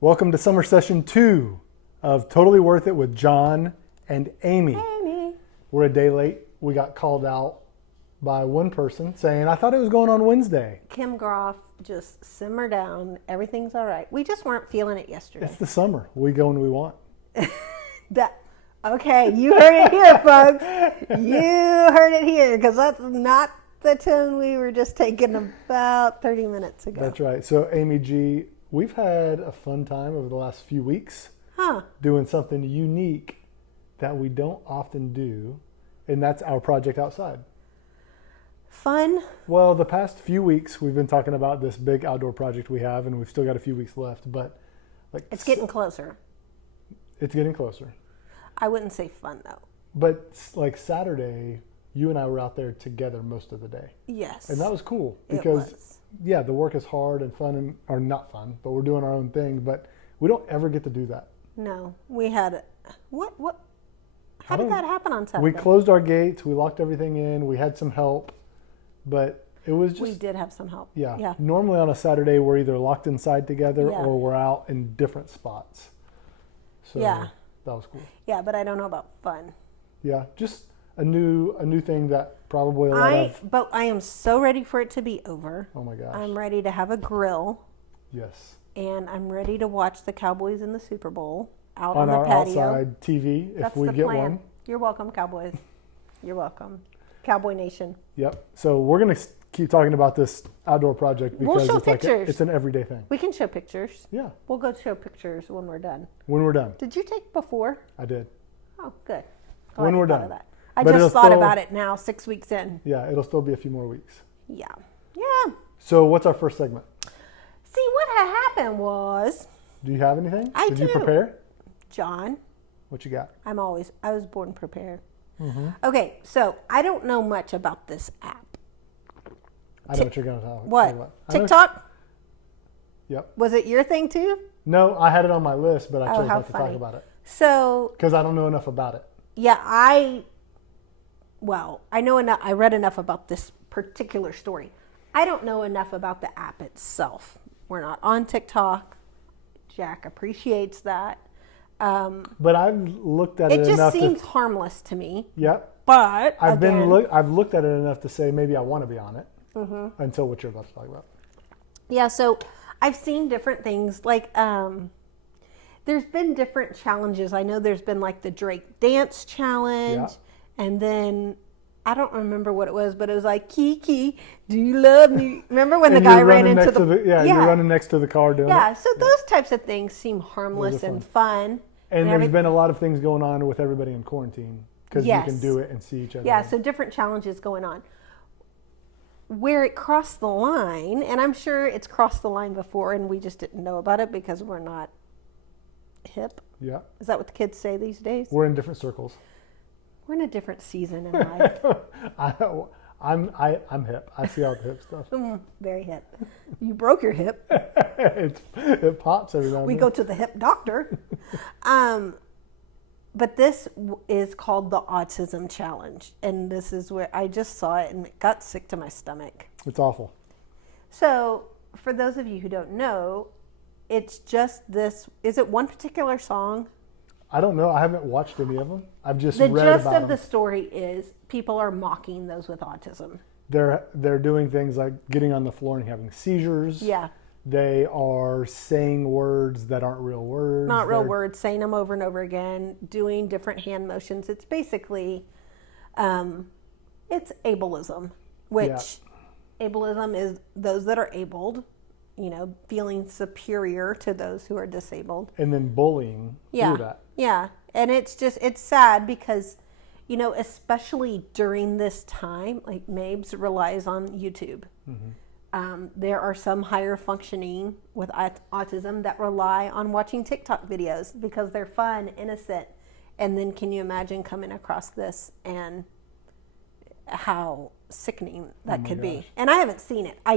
Welcome to summer session 2 of Totally Worth It with John and Amy. Amy. We're a day late. We got called out by one person saying, I thought it was going on Wednesday. Kim Groff, just simmer down. Everything's all right. We just weren't feeling it yesterday. It's the summer. We go when we want. Okay, you heard it here, folks. You heard it here, because that's not the tune we were just taking about 30 minutes ago. That's right. So, Amy G., we've had a fun time over the last few weeks doing something unique that we don't often do, and that's our project outside. Fun? Well, the past few weeks we've been talking about this big outdoor project we have, and we've still got a few weeks left, but It's getting closer. It's getting closer. I wouldn't say fun, though. But like Saturday, you and I were out there together most of the day. Yes. And that was cool It because, was. yeah, the work is hard and fun, or not fun, but we're doing our own thing. But we don't ever get to do that. No, we had how did that happen on Saturday? We closed our gates, we locked everything in, we had some help, but it was just... We did have some help. Yeah. Normally on a Saturday, we're either locked inside together or we're out in different spots. So Yeah. that was cool. Yeah, but I don't know about fun. Yeah, just a new thing that probably a lot of... But I am so ready for it to be over. Oh my gosh. I'm ready to have a grill. Yes. And I'm ready to watch the Cowboys in the Super Bowl out On on the our patio. outside TV, That's if we the get plan. one. You're welcome, Cowboys. You're welcome. Cowboy Nation. Yep. So we're going to keep talking about this outdoor project because We'll show it's pictures. it's an everyday thing. We can show pictures. Yeah. We'll go show pictures when we're done. When we're done. Did you take before? I did. Oh, good. When we're done. That. I But it'll just thought still- about it now, 6 weeks in. Yeah, it'll still be a few more weeks. Yeah. Yeah. So what's our first segment? See, what had happened was, Do you have anything? I Did you do. prepare? John, What you got? I was born prepared. Mm-hmm. Okay, so I don't know much about this app. I know what you're going to talk What? I know- TikTok? Yep. Was it your thing too? No, I had it on my list, but I chose how not to talk funny. about it So, because I don't know enough about it. yeah, I know enough. I read enough about this particular story. I don't know enough about the app itself. We're not on TikTok. Jack appreciates that. But I've looked at it It just enough seems to... harmless to me. Yep. But I've again, looked at it enough to say maybe I want to be on it Mm-hmm. until what you're about to talk about. yeah, so I've seen different things. Like, there's been different challenges. I know there's been like the Drake Dance Challenge. Yeah. And then, I don't remember what it was, but it was like, Kiki, do you love me? Remember when the And guy you're ran running into next the... to you're running next to the car doing Yeah, it. so those types of things seem harmless and fun. And there's been a lot of things going on with everybody in quarantine because Yes. you can do it and see each other. Yeah, so different challenges going on. Where it crossed the line, and I'm sure it's crossed the line before and we just didn't know about it because we're not hip. Yeah. Is that what the kids say these days? We're in different circles. We're in a different season in life. I'm hip. I see all the hip stuff. Very hip. You broke your hip. It pops every now and We then. go to the hip doctor. But this is called the Autism Challenge. And this is where I just saw it and it got sick to my stomach. It's awful. So, for those of you who don't know, it's just this. Is it one particular song? I don't know. I haven't watched any of them. I've just The read gist about of them. the story is people are mocking those with autism. They're doing things like getting on the floor and having seizures. Yeah. They are saying words that aren't real words. Not real They're- words, saying them over and over again, doing different hand motions. It's basically, it's ableism, which ableism is those that are abled, feeling superior to those who are disabled. And then bullying through that. Yeah. And it's sad because, especially during this time, like Mabes relies on YouTube. Mm-hmm. There are some higher functioning with autism that rely on watching TikTok videos because they're fun, innocent. And then can you imagine coming across this and how sickening that could be? And I haven't seen it. I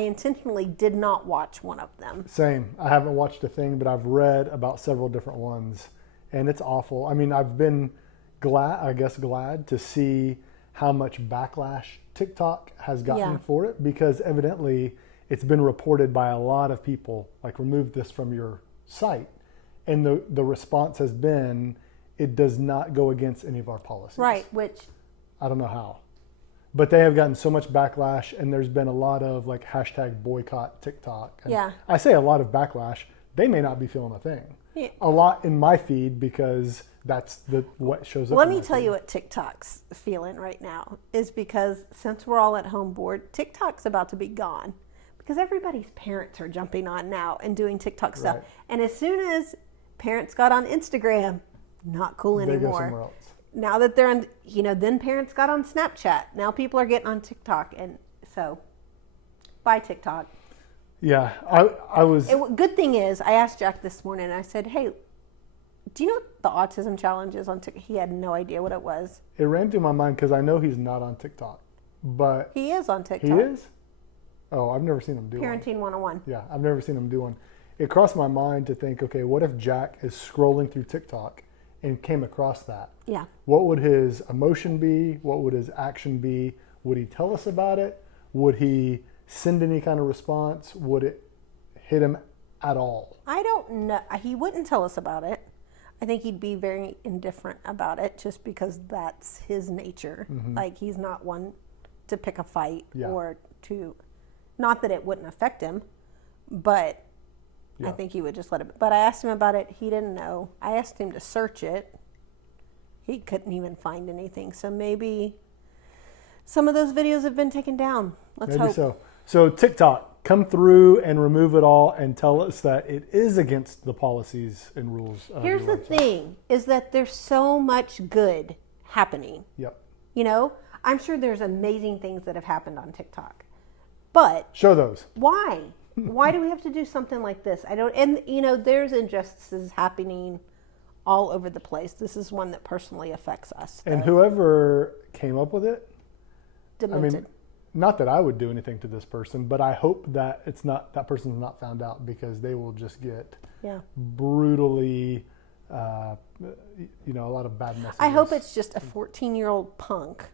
intentionally did not watch one of them. Same. I haven't watched a thing, but I've read about several different ones, and it's awful. I mean, I've been glad to see how much backlash TikTok has gotten for it because evidently it's been reported by a lot of people, like remove this from your site. And the response has been, it does not go against any of our policies. Right, which I don't know how. But they have gotten so much backlash, and there's been a lot of like hashtag boycott TikTok. And Yeah. I say a lot of backlash. They may not be feeling a thing. Yeah. A lot in my feed because that's what shows up. Let me tell you what TikTok's feeling right now is because since we're all at home bored, TikTok's about to be gone because everybody's parents are jumping on now and doing TikTok stuff. Right. And as soon as parents got on Instagram, not cool They go anymore. somewhere else. Now that they're on, then parents got on Snapchat. Now people are getting on TikTok. And so, bye TikTok. Yeah, I was. Good thing is, I asked Jack this morning, and I said, hey, do you know what the autism challenge is on TikTok? He had no idea what it was. It ran through my mind because I know he's not on TikTok, but He is on TikTok. he is. Oh, I've never seen him do one. Parenting 101. Yeah, I've never seen him do one. It crossed my mind to think, okay, what if Jack is scrolling through TikTok and came across that? Yeah. What would his emotion be? What would his action be? Would he tell us about it? Would he send any kind of response? Would it hit him at all? I don't know. He wouldn't tell us about it. I think he'd be very indifferent about it just because that's his nature. Like, he's not one to pick a fight or to, not that it wouldn't affect him, but I think he would just let it. But I asked him about it. He didn't know. I asked him to search it. He couldn't even find anything. So maybe some of those videos have been taken down. Let's Maybe hope. so. So TikTok, come through and remove it all and tell us that it is against the policies and rules. Of Here's your the website. thing, is that there's so much good happening. Yep. I'm sure there's amazing things that have happened on TikTok. But Show those. why? Why do we have to do something like this? I don't, and there's injustices happening all over the place. This is one that personally affects us. And whoever came up with it, Demented. I mean, not that I would do anything to this person, but I hope that that person's not found out because they will just get brutally, a lot of bad messages. I hope it's just a 14-year-old punk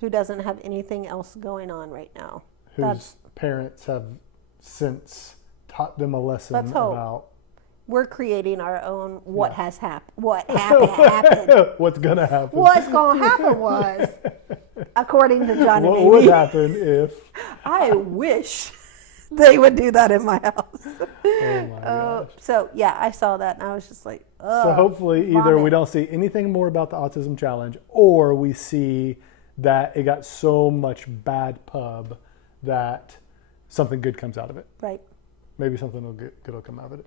who doesn't have anything else going on right now. Whose parents have since taught them a lesson Let's hope. about We're creating our own what has happened. What happened? what's gonna happen. What's going to happen was, according to John and What Amy, would happen if? I wish they would do that in my house. Oh my gosh. So yeah, I saw that and I was just like, oh. So hopefully either we don't see anything more about the autism challenge or we see that it got so much bad pub that something good comes out of it. Right. Maybe Maybe something good will come out of it.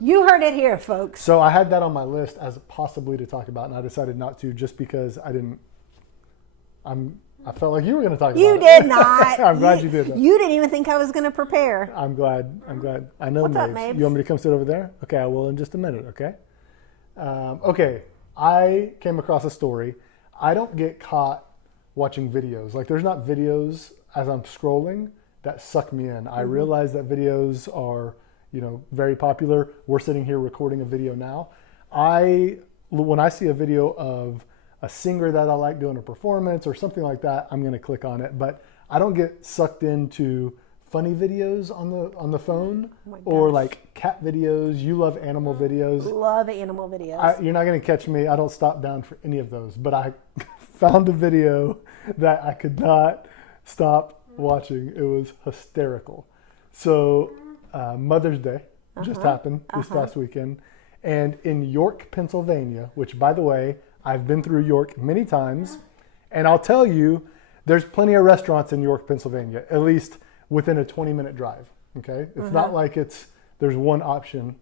You heard it here, folks. So I had that on my list as possibly to talk about, and I decided not to just because I felt like you were going to talk about it. You did not. I'm glad you did that. You didn't even think I was going to prepare. I'm glad. I know, What's up, Mabes. Mabes? You want me to come sit over there? Okay, I will in just a minute, okay? Okay, I came across a story. I don't get caught watching videos. Like, there's not videos as I'm scrolling that suck me in. I realize that videos are, very popular. We're sitting here recording a video now. When I see a video of a singer that I like doing a performance or something like that, I'm going to click on it. But I don't get sucked into funny videos on the phone or like cat videos. You love animal videos. Love animal videos. You're not going to catch me. I don't stop down for any of those. But I found a video that I could not stop watching. It was hysterical. So Mother's Day just happened this past weekend. And in York, Pennsylvania, which by the way, I've been through York many times. And I'll tell you, there's plenty of restaurants in York, Pennsylvania, at least within a 20-minute drive. Okay? It's not like there's one option.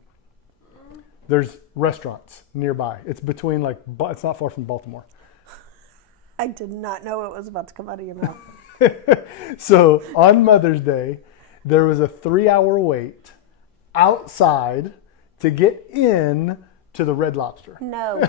There's restaurants nearby. It's between it's not far from Baltimore. I did not know it was about to come out of your mouth. So on Mother's Day, there was a 3-hour wait outside to get in to the Red Lobster. No.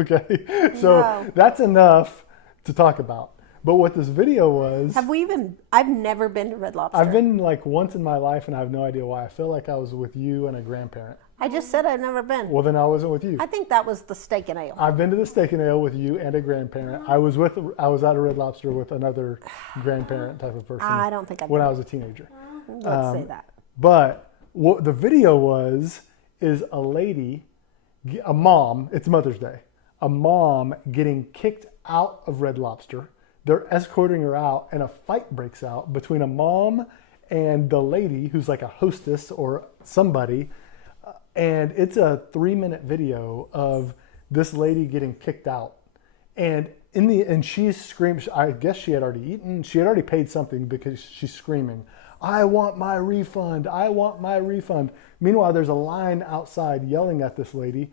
Okay, so that's enough to talk about. But what this video was... I've never been to Red Lobster. I've been once in my life and I have no idea why. I feel like I was with you and a grandparent. I just said I've never been. Well, then I wasn't with you. I think that was the Steak and Ale. I've been to the Steak and Ale with you and a grandparent. I was at a Red Lobster with another grandparent type of person. I don't think I've when been. I was a teenager. Let's say that. But what the video was is a lady, a mom, it's Mother's Day, a mom getting kicked out of Red Lobster. They're escorting her out, and a fight breaks out between a mom and the lady who's like a hostess or somebody. And it's a 3-minute video of this lady getting kicked out. And she's screaming. I guess she had already eaten. She had already paid something because she's screaming, "I want my refund. I want my refund." Meanwhile, there's a line outside yelling at this lady,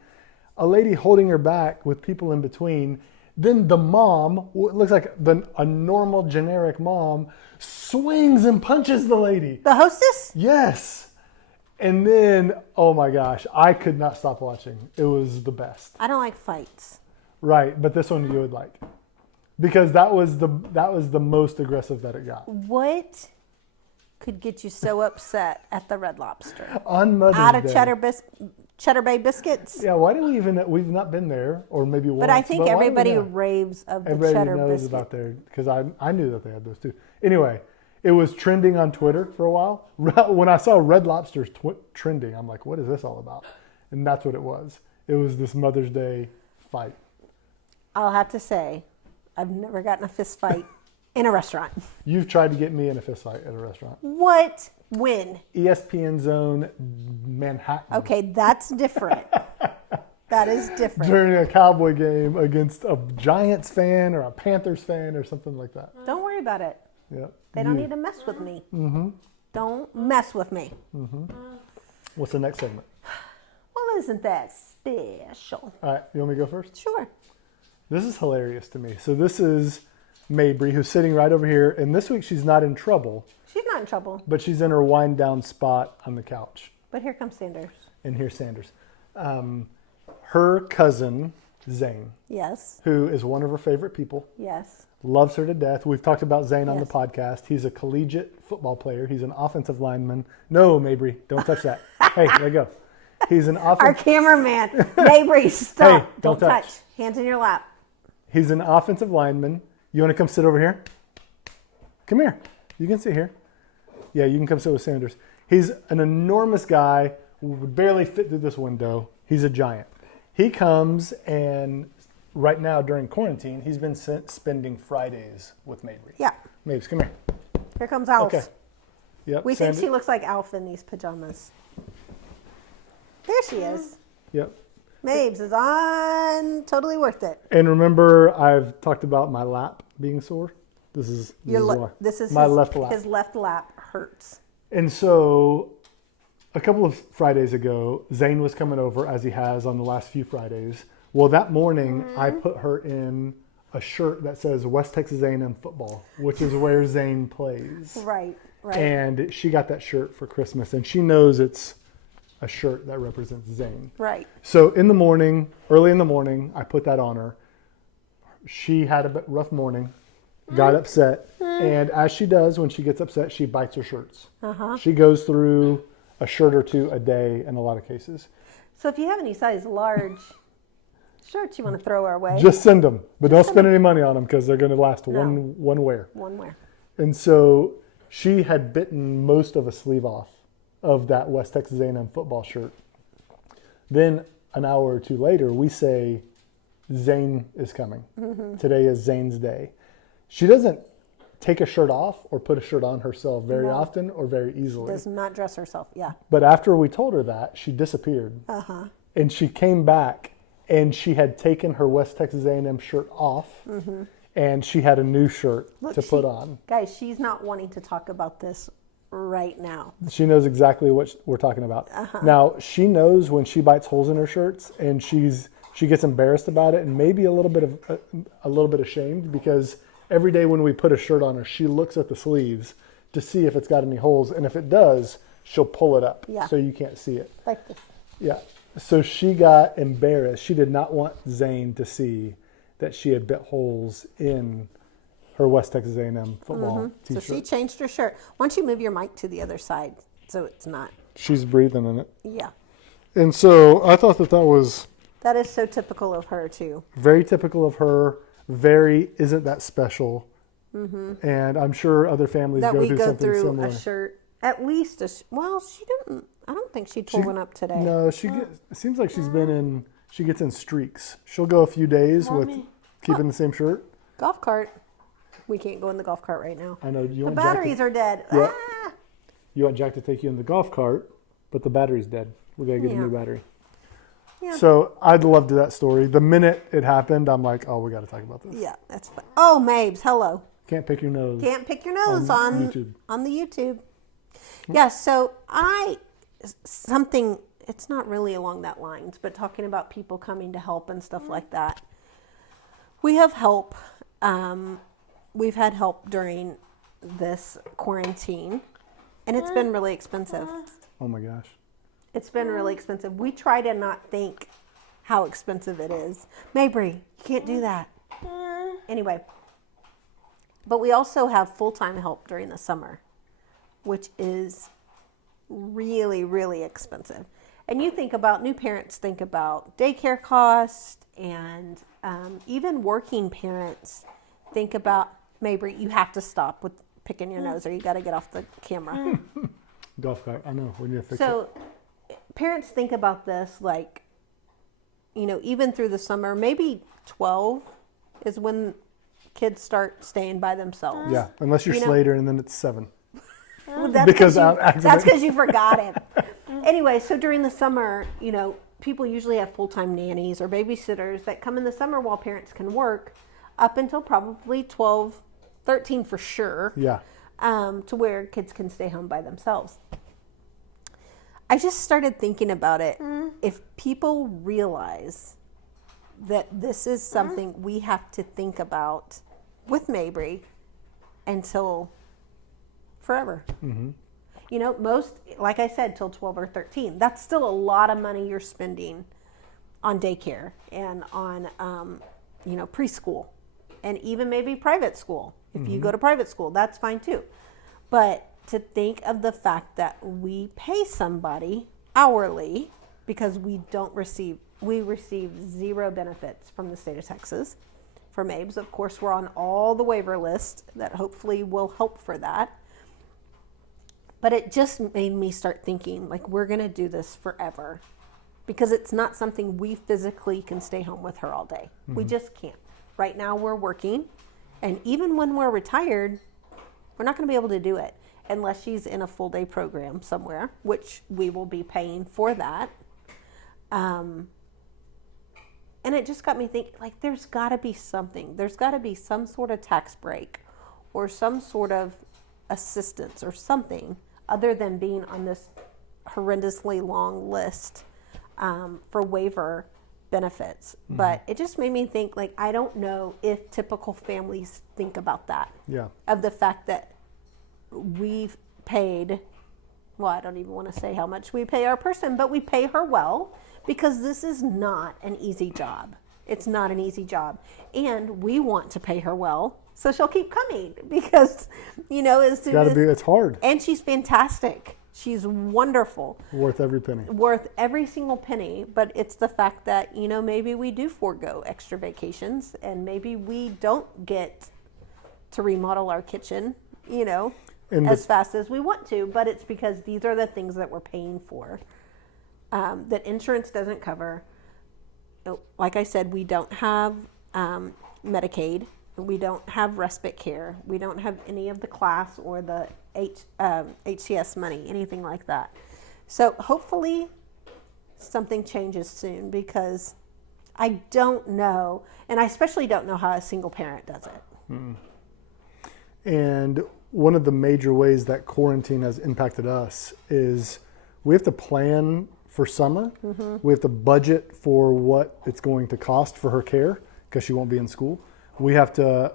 a lady holding her back with people in between. Then the mom, what looks like a normal generic mom, swings and punches the lady. The hostess? Yes. And then, oh my gosh, I could not stop watching. It was the best. I don't like fights. Right, but this one you would like. Because that was the most aggressive that it got. What could get you so upset at the Red Lobster? On Mother's Out of Day. Cheddar Bay biscuits? Yeah, why do we've not been there, or maybe once. But I think why do we everybody know? raves of the Everybody cheddar knows biscuit. about there, because I knew that they had those too. Anyway, it was trending on Twitter for a while. When I saw Red Lobster's trending, I'm like, what is this all about? And that's what it was. It was this Mother's Day fight. I'll have to say, I've never gotten a fist fight in a restaurant. You've tried to get me in a fist fight at a restaurant. What? When? ESPN Zone, Manhattan. Okay, that's different. That is different. During a Cowboy game against a Giants fan or a Panthers fan or something like that. Don't worry about it. Yeah. They don't need to mess with me. Mm-hmm. Don't mess with me. Mm-hmm. What's the next segment? Well, isn't that special? All right, you want me to go first? Sure. This is hilarious to me. So this is Mabry, who's sitting right over here, and this week she's not in trouble, She's not in trouble. but she's in her wind down spot on the couch. But here comes Sanders. And here's Sanders. Her cousin, Zane, Yes. who is one of her favorite people, Yes. loves her to death. We've talked about Zane on the Yes. podcast. He's a collegiate football player. He's an offensive lineman. No, Mabry, don't touch that. Hey, let go. He's an Our offensive. cameraman, Mabry, stop. Hey, don't touch. Hands in your lap. He's an offensive lineman. You want to come sit over here? Come here. You can sit here. Yeah, you can come sit with Sanders. He's an enormous guy who would barely fit through this window. He's a giant. He comes, and right now during quarantine, he's been spending Fridays with Mabry. Yeah. Mabes, come here. Here comes Alf. Okay. Yep. We think she looks like Alf in these pajamas. There she is. Yep. Mabes is on. Totally worth it. And remember, I've talked about my lap being sore. This is why. This is my his, left lap. His left lap hurts. And so a couple of Fridays ago, Zane was coming over, as he has on the last few Fridays. Well, that morning, I put her in a shirt that says West Texas A&M football, which is where Zane plays. Right, right. And she got that shirt for Christmas, and she knows it's a shirt that represents Zane. Right. So in the morning, early in the morning, I put that on her. She had a bit rough morning, got upset, and as she does when she gets upset, she bites her shirts. She goes through a shirt or two a day in a lot of cases. So if you have any size large shirts you want to throw our way, Just send them, but don't spend any money on them because they're going to last one wear. one wear. And so she had bitten most of a sleeve off of that West Texas A&M football shirt. Then an hour or two later, we say, Zane is coming. Today is Zane's day. She doesn't take a shirt off or put a shirt on herself very often or very easily. Does not dress herself. Yeah. But after we told her that, she disappeared. And she came back, and she had taken her West Texas A&M shirt off, and she had a new shirt to put on. Guys, she's not wanting to talk about this right now. She knows exactly what we're talking about. Now, she knows when she bites holes in her shirts, and she gets embarrassed about it, and maybe a little bit ashamed, because every day when we put a shirt on her, she looks at the sleeves to see if it's got any holes, and if it does, she'll pull it up so you can't see it. Like this. Yeah. So she got embarrassed. She did not want Zane to see that she had bit holes in her West Texas A&M football t-shirt. So she changed her shirt. Why don't you move your mic to the other side so it's not. She's breathing in it. Yeah. And so I thought that was That is so typical of her, too. very typical of her. Very isn't that special. And I'm sure other families That go we through go something through similar. a shirt, at least well, she didn't. I don't think she tore one up today. No, it seems like she gets in streaks. She'll go a few days with keeping the same shirt. Golf cart. We can't go in the golf cart right now. I know. The batteries are dead. Yeah. Ah! You want Jack to take you in the golf cart, but the battery's dead. We got to get a new battery. Yeah. So I'd love to that story. The minute it happened, I'm like, oh, we got to talk about this. Yeah, that's fine. Oh, Mabes, hello. Can't pick your nose. Can't pick your nose on YouTube. On the YouTube. Yeah, so it's not really along that lines, but talking about people coming to help and stuff like that. We have help. We've had help during this quarantine, and it's been really expensive. Oh my gosh. It's been really expensive. We try to not think how expensive it is. Mabry, you can't do that. Anyway, but we also have full-time help during the summer, which is really, really expensive. And new parents think about daycare costs, and even working parents think about, Mabry, you have to stop with picking your nose or you got to get off the camera. Golf cart. I know. We need to fix it. So parents think about this like, even through the summer, maybe 12 is when kids start staying by themselves. Yeah, unless you're Slater, and then it's 7. Well, that's because you forgot him. Anyway, so during the summer, people usually have full-time nannies or babysitters that come in the summer while parents can work up until probably 12, 13 for sure. Yeah. To where kids can stay home by themselves. I just started thinking about it. If people realize that this is something we have to think about with Mabry until forever. Most, like I said, till 12 or 13. That's still a lot of money you're spending on daycare and on, preschool and even maybe private school. If you go to private school, that's fine too. But to think of the fact that we pay somebody hourly because we receive 0 benefits from the state of Texas for Mabes. Of course, we're on all the waiver lists that hopefully will help for that. But it just made me start thinking, like, we're going to do this forever because it's not something we physically can stay home with her all day. We just can't. Right now we're working, and even when we're retired, we're not going to be able to do it unless she's in a full day program somewhere, which we will be paying for that. And it just got me thinking, like, there's got to be something. There's got to be some sort of tax break or some sort of assistance or something other than being on this horrendously long list for waiver benefits. But it just made me think, like, I don't know if typical families think about that. Yeah. Of the fact that we've paid, well, I don't even want to say how much we pay our person, but we pay her well because this is not an easy job. It's not an easy job. And we want to pay her well so she'll keep coming because, as soon as... It's hard. And she's fantastic. She's wonderful. Worth every penny. Worth every single penny. But it's the fact that, maybe we do forego extra vacations and maybe we don't get to remodel our kitchen, as fast as we want to. But it's because these are the things that we're paying for that insurance doesn't cover. Like I said, we don't have Medicaid. We don't have respite care. We don't have any of the class or the HCS money, anything like that. So hopefully something changes soon because I don't know, and I especially don't know how a single parent does it. And one of the major ways that quarantine has impacted us is we have to plan for summer. We have to budget for what it's going to cost for her care because she won't be in school. We have to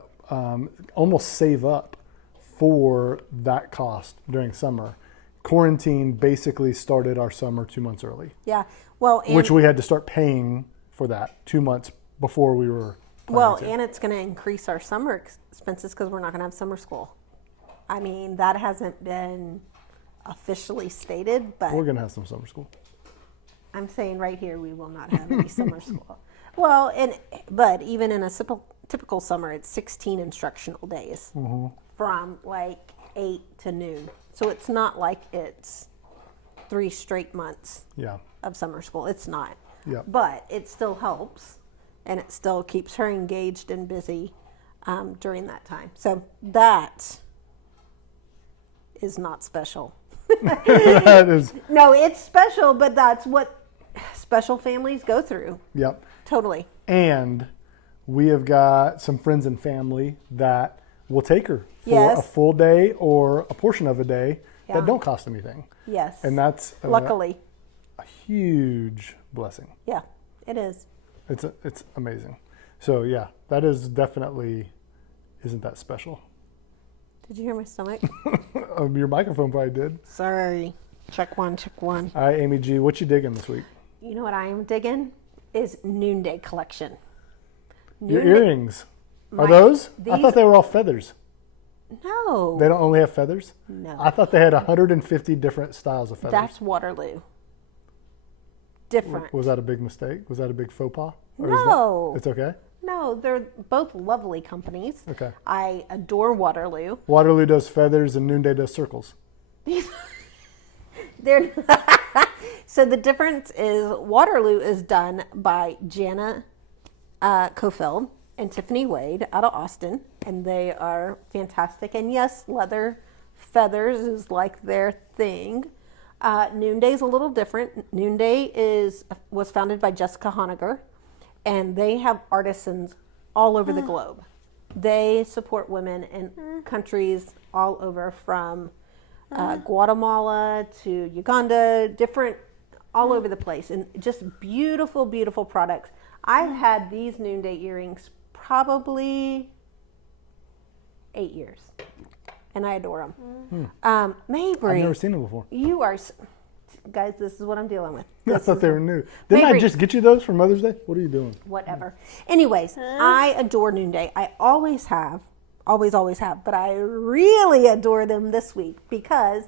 almost save up for that cost during summer. Quarantine basically started our summer 2 months early. Yeah, well, which we had to start paying for that 2 months before we were. And it's going to increase our summer expenses because we're not going to have summer school. I mean, that hasn't been officially stated, but we're going to have some summer school. I'm saying right here we will not have any summer school. Well, but even in a typical summer, it's 16 instructional days from like 8 to noon. So it's not like it's 3 straight months Yeah. of summer school. It's not. Yeah. But it still helps, and it still keeps her engaged and busy during that time. So that is not special. That is. No, it's special, but that's what special families go through. Yep. Totally. And we have got some friends and family that will take her for Yes. a full day or a portion of a day Yeah. that don't cost anything. Yes. And that's luckily. a huge blessing. Yeah, it is. It's amazing. So yeah, that is definitely isn't that special. Did you hear my stomach? Your microphone probably did. Sorry. Check one, check one. All right, Amy G, what you digging this week? You know what I am digging? Is Noonday collection. Your earrings. Are those? I thought they were all feathers. No. They don't only have feathers? No. I thought they had 150 different styles of feathers. That's Waterloo. Different. Was that a big mistake? Was that a big faux pas? Or No. It's okay? No, they're both lovely companies. Okay. I adore Waterloo. Waterloo does feathers and Noonday does circles. They're so the difference is Waterloo is done by Jana Cofield and Tiffany Wade out of Austin, and they are fantastic. And yes, leather feathers is like their thing. Noonday's a little different. Noonday was founded by Jessica Honegger, and they have artisans all over the globe. They support women in countries all over, from Guatemala to Uganda, all over the place, and just beautiful, beautiful products. I've had these Noonday earrings probably 8 years, and I adore them. Mabry, I've never seen them before. you are, guys, this is what I'm dealing with. I thought they were new. Didn't I Mabry. just get you those for Mother's Day? What are you doing? Whatever. Anyways, I adore Noonday. I always have, but I really adore them this week because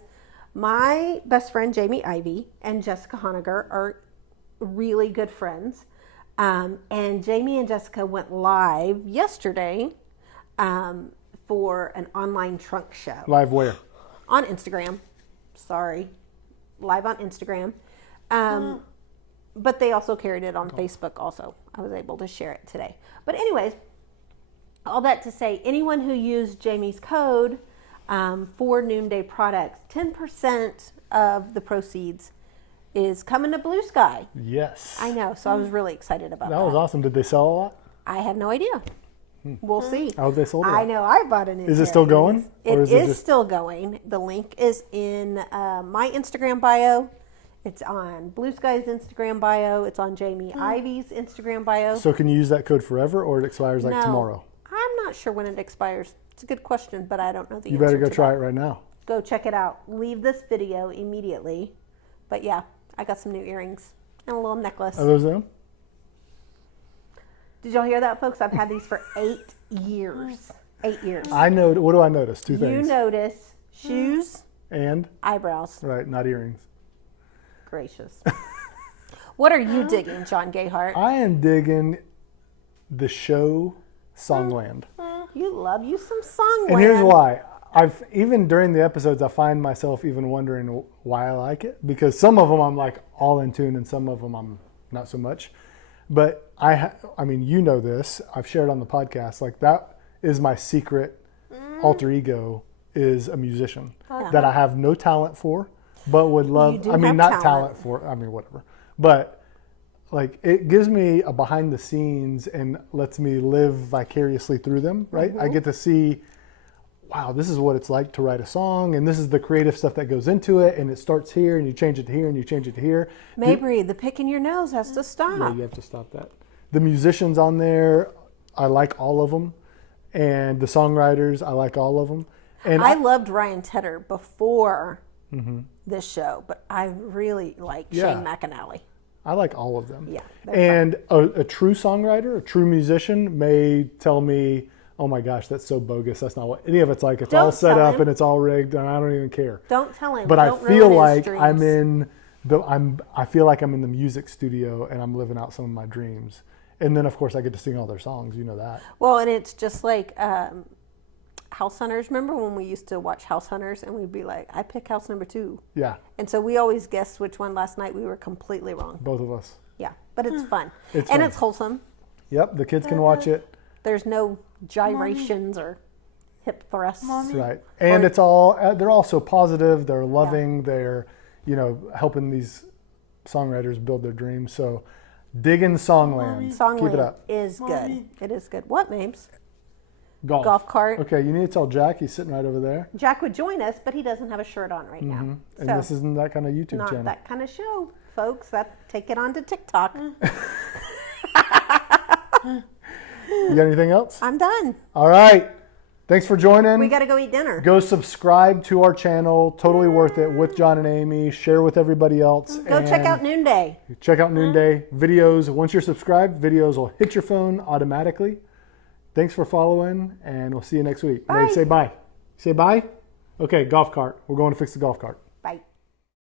my best friend Jamie Ivy and Jessica Honegger are really good friends. And Jamie and Jessica went live yesterday for an online trunk show. Live where? On Instagram. Sorry. Live on Instagram. But they also carried it on Facebook also. I was able to share it today. But anyways, all that to say, anyone who used Jamie's code for Noonday products, 10% of the proceeds is coming to Blue Sky. Yes. I know, so I was really excited about that. That was awesome. Did they sell a lot? I have no idea. We'll see. How they sold it? I know, I bought an. Is it still going? It Or is is it just- still going. The link is in my Instagram bio. It's on Blue Sky's Instagram bio. It's on Jamie Ivy's Instagram bio. So can you use that code forever, or it expires like No, tomorrow? I'm not sure when it expires. It's a good question, but I don't know the You answer better go to try that. it right now. Go check it out. Leave this video immediately. But yeah, I got some new earrings and a little necklace. Are those them? Did y'all hear that, folks? I've had these for 8 years. 8 years. I know. What do I notice? Two You things. notice shoes, And eyebrows. right, not earrings. Gracious. What are you digging, John Gayhart? I am digging the show Songland. You love you some Songland. And here's why. I've even during the episodes, I find myself even wondering why I like it, because some of them I'm like all in tune, and some of them I'm not so much. But I mean, you know this. I've shared on the podcast. Like that is my secret alter ego, is a musician that I have no talent for, but would love. You do I mean, have not talent for. I mean, whatever. But like it gives me a behind the scenes and lets me live vicariously through them. Right? I get to see. Wow, this is what it's like to write a song, and this is the creative stuff that goes into it, and it starts here, and you change it to here, and you change it to here. Mabry, the pick in your nose has to stop. Yeah, you have to stop that. The musicians on there, I like all of them, and the songwriters, I like all of them. And I loved Ryan Tedder before this show, but I really like Shane McAnally. I like all of them. Yeah, they're And a true songwriter, a true musician may tell me, oh my gosh, that's so bogus. That's not what any of it's like. It's all Don't set tell up him. and it's all rigged, and I don't even care. Don't tell him. But Don't I feel ruin his like dreams. I feel like I'm in the music studio and I'm living out some of my dreams. And then of course I get to sing all their songs. You know that. Well, and it's just like House Hunters. Remember when we used to watch House Hunters and we'd be like, I pick house number 2. Yeah. And so we always guessed which one last night. We were completely wrong. Both of us. Yeah, but it's fun. It's and fun. it's wholesome. Yep, the kids can watch it. There's no gyrations or hip thrusts. Right. And it's all, they're all so positive. They're loving. They're, helping these songwriters build their dreams. So Diggin' Songland. Keep it up. Is good. It is good. What, Mabes? Golf. Golf cart. Okay, you need to tell Jack. He's sitting right over there. Jack would join us, but he doesn't have a shirt on right now. And this isn't that kind of YouTube not channel. that kind of show, folks. Take it on to TikTok. You got anything else? I'm done. All right. Thanks for joining. We got to go eat dinner. Go subscribe to our channel. Totally worth it with John and Amy. Share with everybody else. Go check out Noonday. Check out Noonday. Videos, once you're subscribed, videos will hit your phone automatically. Thanks for following, and we'll see you next week. Bye. Say bye. Say bye? Okay, golf cart. We're going to fix the golf cart.